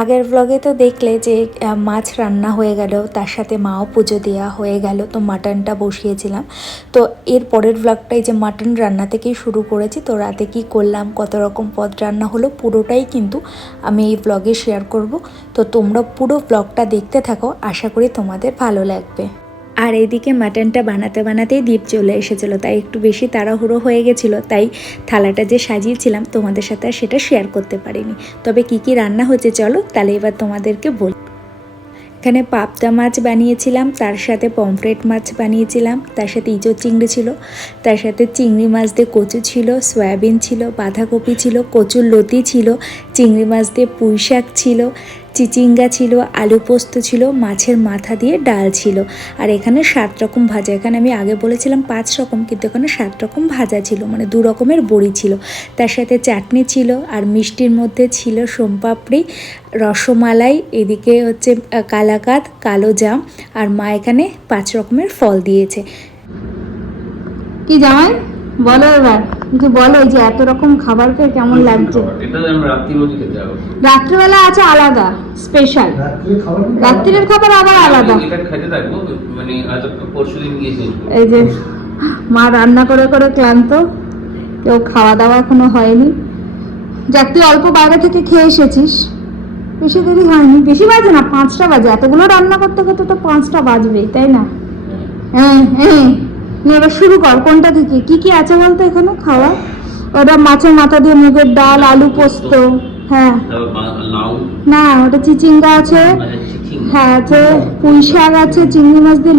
আগের ব্লগে তো দেখলে যে মাছ রান্না হয়ে গেল, তার সাথে মাও পুজো দেওয়া হয়ে গেল, তো মাটনটা বসিয়েছিলাম। তো এর পরের ব্লগটাই যে মাটন রান্না থেকেই শুরু করেছি। তো রাতে কি করলাম, কত রকম পদ রান্না হলো, পুরোটাই কিন্তু আমি এই ব্লগে শেয়ার করব। তো তোমরা পুরো ব্লগটা দেখতে থাকো, আশা করি তোমাদের ভালো লাগবে। আর এইদিকে মাটনটা বানাতে বানাতেই দ্বীপ চলে এসেছিলো, তাই একটু বেশি তাড়াহুড়ো হয়ে গেছিলো, তাই থালাটা যে সাজিয়েছিলাম তোমাদের সাথে আর সেটা শেয়ার করতে পারিনি। তবে কি কি রান্না হচ্ছে চলো তাহলে এবার তোমাদেরকে বলি। এখানে পাবদা মাছ বানিয়েছিলাম, তার সাথে পমফ্রেট মাছ বানিয়েছিলাম, তার সাথে ইঁচড় চিংড়ি ছিল, তার সাথে চিংড়ি মাছ দিয়ে কচু ছিল, সয়াবিন ছিল, বাঁধাকপি ছিল, কচুর লতি ছিল, চিংড়ি মাছ দিয়ে পুঁই শাক ছিল, চিচিঙ্গা ছিল, আলু পোস্ত ছিল, মাছের মাথা দিয়ে ডাল ছিল। আর এখানে 7 রকম ভাজা। এখানে আমি আগে বলেছিলাম 5 রকম, কিন্তু এখানে 7 রকম ভাজা ছিল, মানে 2 রকমের বড়ি ছিল। তার সাথে চাটনি ছিল, আর মিষ্টির মধ্যে ছিল সোমপাপড়ি, রসমালাই, এদিকে হচ্ছে কালাকাঁদ, কালো জাম, আর মা এখানে 5 রকমের ফল দিয়েছে। কি জামাই বলো এবার, কিছু বলো, এই যে এত রকম খাবার খেয়ে কেমন লাগছে? এটা আমরা রাত্রিবেলা খেতে যাবো। রাত্রিবেলা আছে আলাদা স্পেশাল, রাত্রির খাবার আবার আলাদা। এটা খেতে থাকবো, মানে হয়তো পরশুদিন গিয়েছি। এই যে মা রান্না করে করে ক্লান্ত, কেউ খাওয়া দাওয়া এখনো হয়নি। যাক, তুই অল্প বাইরে থেকে খেয়ে এসেছিস, বেশি দেরি হয়নি। বেশি বাজে না, 5টা বাজে। এতগুলো রান্না করতে করতে তো 5টা বাজবেই, তাই না? হ্যাঁ হ্যাঁ, এবার শুরু কর। কোনটা থেকে কি কি আছে বলতো এখানে খাওয়া? ওটা মাছের মাথা দিয়ে মুগের ডাল, আলু পোস্ত, হ্যাঁ না ওটা চিচিঙ্গা আছে, হ্যাঁ আছে পুঁই শাক আছে, চিংড়ি মাছ দিয়ে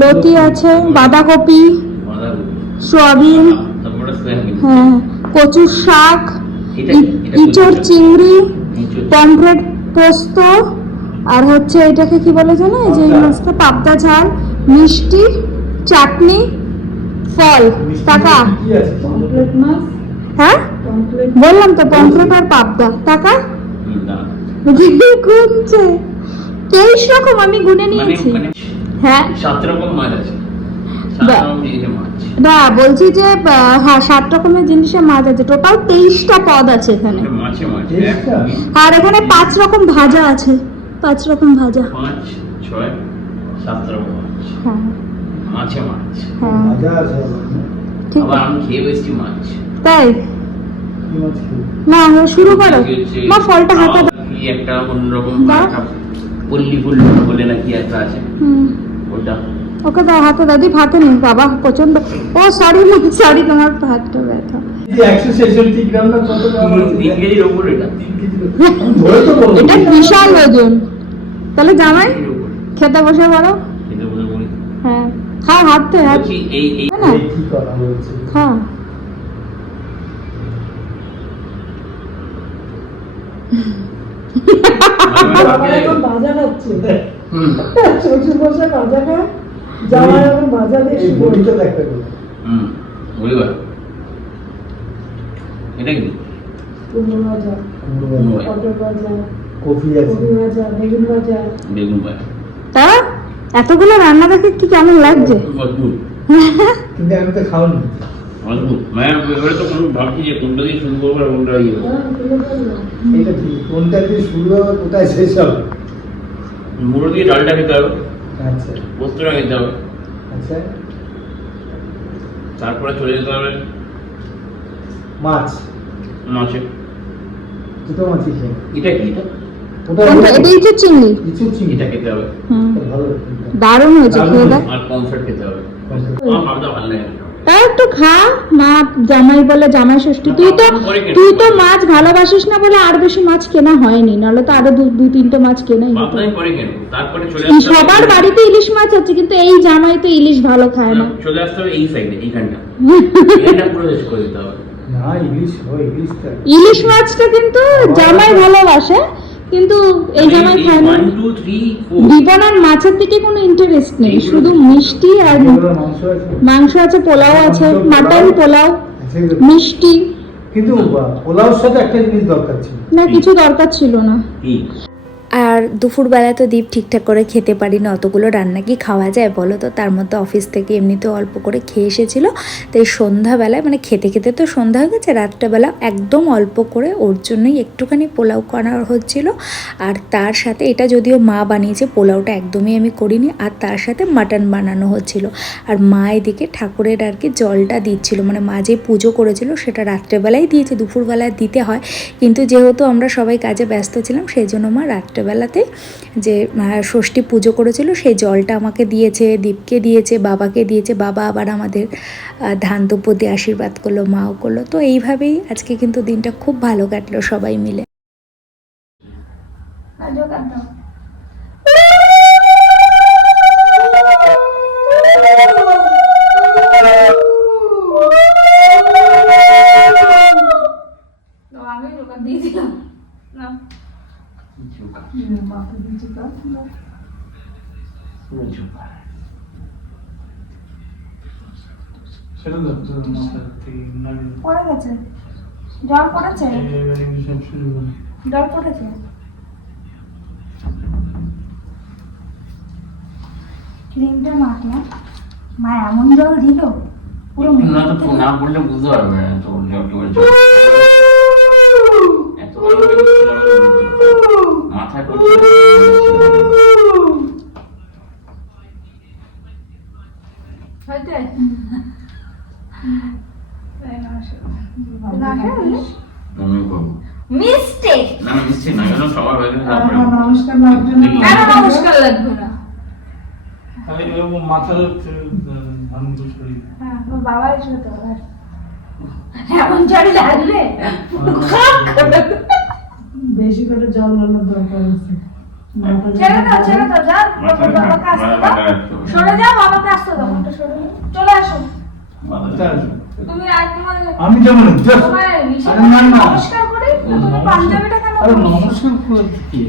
লতি আছে, বাঁধাকপি, সয়াবিন, হ্যাঁ কচুর শাক, ইঁচড় চিংড়ি, পমফ্রেট পোস্ত, আর হচ্ছে এটাকে কি বলে জানো, এই যে মাছটা পাবদা ঝাল, মিষ্টি, চাটনি, ফল। টাকা হ্যাঁ বললাম তো, পমফ্রেট আর পাবদা। টাকা গুনছে 23 রকম, আমি গুনে নিয়েছি। হ্যাঁ 7 রকম মাছ আছে, না বলছি যে হ্যাঁ 7 রকমের জিনিসের মাছ আছে, টোটাল 23টা পদ আছে এখানে। আর এখানে 5 রকম ভাজা আছে, 5 রকম ভাজা, 5 6 7 রকম মাছ। হ্যাঁ মাছে মাছ, হ্যাঁ ভাজা আছে। ঠিক আবার আমি খেয়ে বসছি মাছ। তাই না, আমরা শুরু করো মা, ফলটা হাতে দাও। কি একটা অন্যরকম পল্লী ফুল বলে নাকি একটা আছে, ওটা ওকে দাও, হাতে দাও। দিই ভাতে নেই বাবা, প্রচন্ড। ও সরি সরি, তোমার হাতটা ব্যথা। 166 গ্রাম না কত গ্রাম আছে? 3 কেজির উপর। এটা ধরে তো বলো, এটা বিশাল ওজন। তাহলে জামাই খেতে বসে পড়ো। খেতে বসে পড়ি। হ্যাঁ খা, হাতে হাত এই না, কি কথা বলছে? খা। এখন ভাজা খাচ্ছে, শ্বশুর বসে ভাজা খায়, জামাই এখন ভাজা দিয়ে বড়িটা দেখতে পাবে। বলিবা এটা কি? কুমড়ো ভাজা, পটল ভাজা, কফি ভাজা, বেগুন ভাজা। তা এতগুলো রান্না দেখে কি কেমন লাগছে? কিন্তু আমি তো খাওনি। এবারে তো কোনো ভাবছি যে কোনটা দিয়ে শুরু করবো আর কোনটা ইয়ে করবো। এটা ঠিক, কোনটা দিয়ে শুরু হবে কোথায় শেষ হবে? মুড়ো দিয়ে ডালটা খেতে হবে, আচ্ছা পোস্তটা খেতে হবে, আচ্ছা। তারপরে চলে যেতে হবে মাছে। দুটো মাছই খেয়ে। এটা কি? ওটা এটাই তো চিংড়ি, কিছু চিংড়ি। এটা খেতে হবে, ভালো, দারুণ হয়েছে খেয়ে দেখ। আর পমফ্রেট খেতে হবে। আমার ভালো লাগে না। তাই একটু খা, মা জামাই বলে জামাই ষষ্ঠী। তুই তো মাছ ভালোবাসিস না বলে আর বেশি মাছ কেনা হয়নি, নাহলে তো আরো 2-3টে মাছ কেনাই হতো। তারপরে চলে সবার বাড়িতে ইলিশ মাছ আছে, কিন্তু এই জামাই তো ইলিশ ভালো খায় না। চলে আসতে হবে এই সাইডে, এইখানটা এটা পুরো শেষ করে দিতে হবে। না ইলিশ হয়, ইলিশ মাছটা কিন্তু জামাই ভালোবাসে, কিন্তু এই জামাই খায় না। 1 2 3 4 জীবনের মাছের দিকে কোনো ইন্টারেস্ট নেই, শুধু মিষ্টি আর মাংস আছে, পোলাও আছে, মাটন পোলাও, মিষ্টি। কিন্তু পোলাওর সাথে একটা জিনিস দরকার ছিল না, কিছু দরকার ছিল না। আর দুপুরবেলা তো দীপ ঠিকঠাক করে খেতে পারি না, অতগুলো রান্না কি খাওয়া যায় বলো তো। তার মধ্যে অফিস থেকে এমনিতেও অল্প করে খেয়ে এসেছিলো, তাই সন্ধ্যাবেলায় মানে খেতে খেতে তো সন্ধ্যা হয়ে গেছে, রাত্রেবেলা একদম অল্প করে ওর জন্যই একটুখানি পোলাও করা হচ্ছিল। আর তার সাথে এটা যদিও মা বানিয়েছে, পোলাওটা একদমই আমি করিনি, আর তার সাথে মাটন বানানো হচ্ছিল। আর মা এদিকে ঠাকুরের আর কি জলটা দিচ্ছিল, মানে মা যে পুজো করেছিল সেটা রাত্রেবেলাই দিয়েছে, দুপুরবেলায় দিতে হয়, কিন্তু যেহেতু আমরা সবাই কাজে ব্যস্ত ছিলাম সেই জন্য মা রাত্রেবেলাতে যে ষষ্ঠী পুজো করেছিল সেই জলটা আমাকে দিয়েছে, দীপকে দিয়েছে, বাবাকে দিয়েছে। বাবা আবার আমাদের ধান দুব্য দিয়ে আশীর্বাদ করলো, মাও করলো। তো এইভাবেই আজকে কিন্তু দিনটা খুব ভালো কাটলো সবাই মিলে। আমি দোকান দিয়ে দিলাম না মাকে দিচ্ছি তা সেটা তো মাথার থেকে নামিয়ে পড়ে গেছে, জল পড়েছে, এবারে সব শুরু করুন। জল পড়েছে। ক্রিমটা মাখলাম, মা এমন জল দিল পুরো না তো না বললে বুঝতে পারবে না, তো বললে একটু এত বড় করে বুঝছিলাম মাথায় পড়ছে। হয়তো আমি করবো মিস্টেক। না, মিস্টেক না, কেন সবার হয়ে গেলে নমস্কার লাগবে না। কেন নমস্কার লাগবে না? আরে ও মাথার ধান বসে হ্যাঁ, ওর বাবা এসে তো এমন জল লাগলে বেশি করে জল রান্নার দরকার আছে। ছেড়ে দাও, ছেড়ে দাও, যাও বাবাকে আসতে দাও, সরে যাও, বাবাকে আসতে দাও, ফোনটা সরে যাও। চলে আসো, তুমি আর তোমার আমি যেমন তোমার নিশে আরে না না নমস্কার করে তুমি পাঞ্জাবিটা কেন আরে পরছো? নমস্কার করে কি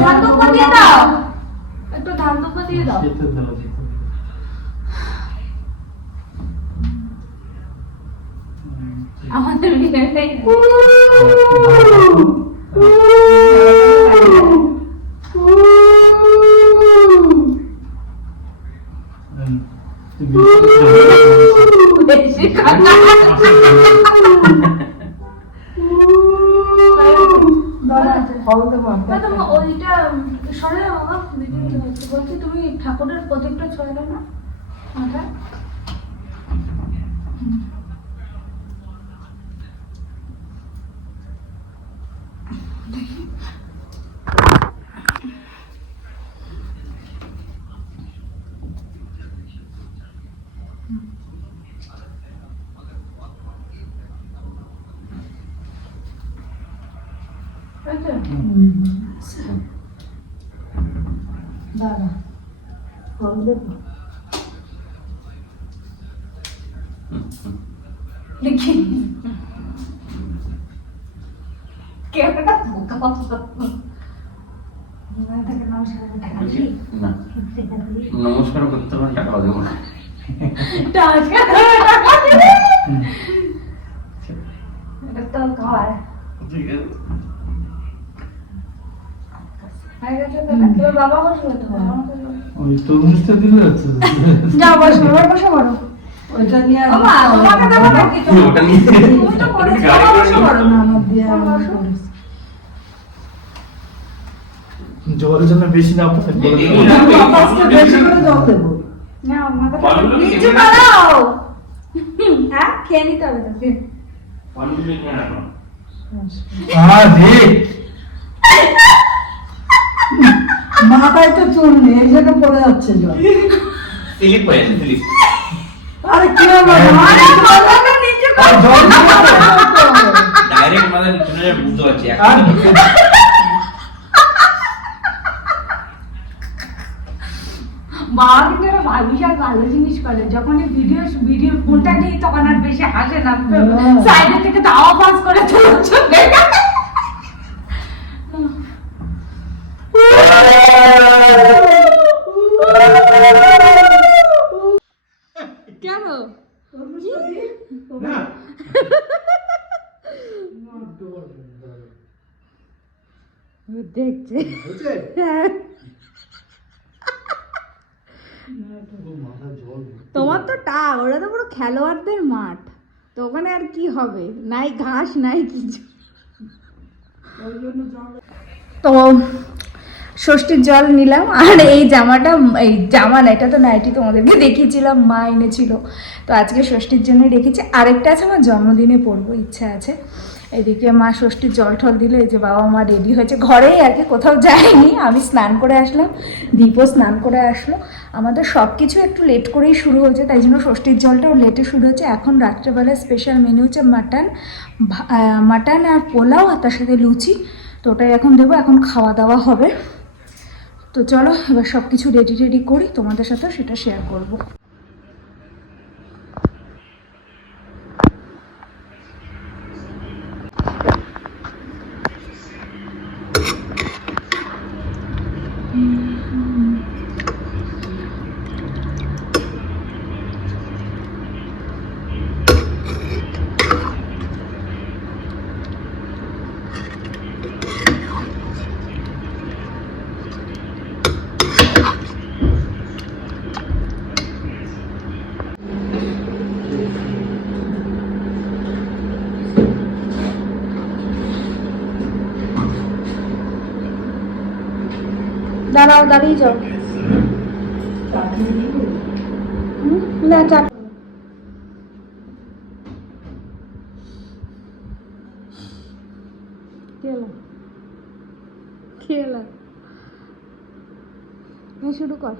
ধান দুব্বা দিয়ে দাও, একটু ধান দুব্বা দিয়ে দাও। যেতে দাও যেতে দাও। আমাদের বিয়েটাই বেশি কথা। ফল দেবো না, তোমার ওইটা সরে যাও বাবা, ভিডিও হচ্ছে। বলছি তুমি ঠাকুরের প্রদীপটা ছড়ে দাও না মাথায়। দাঁড়া ফল দেবো। দেখি কেমনটা বোকা বাবা। বলছি, না নমস্কার করতে পারেন, টাকা দেবো না। এটা তো খাওয়ার ঠিক আছে। হয়ে গেছে তো না? তোর বাবা বসবে তো, বাবা আমাকে বলবে। ওই তরমুজটা দিলে যাচ্ছে যাও বসো, এবার বসে পড়ো। ওইটা নিয়ে ও মা, তোমাকে দেবো নাকি? ওটা নিয়ে তুমি তো করেছো, গাড়ি বাবা করে বসে নিয়ে পড়ো। না আমার দিয়ে আমার করেছে। জলের জন্য বেশি না পড়ে বাবাকে বেশি করে জল দেবো। না, মাথা ফলগুলো নিচু খেয়ে করো। হ্যাঁ, খেয়ে নিতে হবে তো। ফলগুলো নিয়ে রাখো। আরে মাথায় তো চুল নেই, এই জন্য পড়ে যাচ্ছে জল। স্লিপ হয়ে আছে, স্লিপ। আরে কি হলো? আরে মাথাটা নিচু করো। জল ডাইরেক্ট মাথায় চলে যাবে, বুঝতে পারছি আর এখন। বাবা কিন্তু একটা বিশাল ভালো জিনিস করে, যখন ভিডিও ফোনটা নিয়ে তখন আর বেশি হাসে না, সাইডে থেকে দাওয়া পাস করে চলে কেন না দেখছে হয়েছে? হ্যাঁ। ও মাথা জল তোমার তো ওটা তো পুরো খেলোয়াড়দের মাঠ, তো ওখানে আর কি হবে, নাই ঘাস নাই কিছু। ওই জন্য জল তো ষষ্ঠীর জল নিলাম, আর এই জামাটা, এই জামা না, এটা তো নাইটি তোমাদেরকে দেখিয়েছিলাম, মা এনেছিল, তো আজকে ষষ্ঠীর জন্য রেখেছি। আরেকটা আছে আমার জন্মদিনে পরবো, ইচ্ছা আছে। এদিকে মা ষষ্ঠীর জল টল দিলে, এই যে বাবা মা রেডি হয়েছে, ঘরেই আর কি, কোথাও যায়নি। আমি স্নান করে আসলাম, দীপও স্নান করে আসলো। আমাদের সব কিছু একটু লেট করেই শুরু হয়েছে, তাই জন্য ষষ্ঠীর জলটাও লেটে শুরু হচ্ছে। এখন রাত্রেবেলায় স্পেশাল মেনু হচ্ছে মাটন আর পোলাও, আর তার সাথে লুচি, তো ওটাই এখন দেবো, এখন খাওয়া দাওয়া হবে। তো চলো এবার সব কিছু রেডি করি, তোমাদের সাথে সেটা শেয়ার করব। দাঁড়াও, দাঁড়িয়ে যাও। না চাপ, খেলা শুরু কর।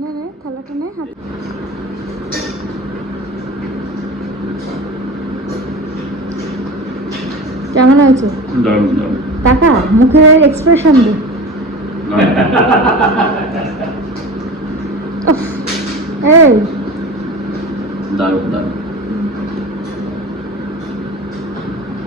নে নে থালাটা নে হাত। কেমন হয়েছে? দারুণ দারুণ। টাকা মুখের এক্সপ্রেশন দে। উফ, এই দারুণ দারুণ।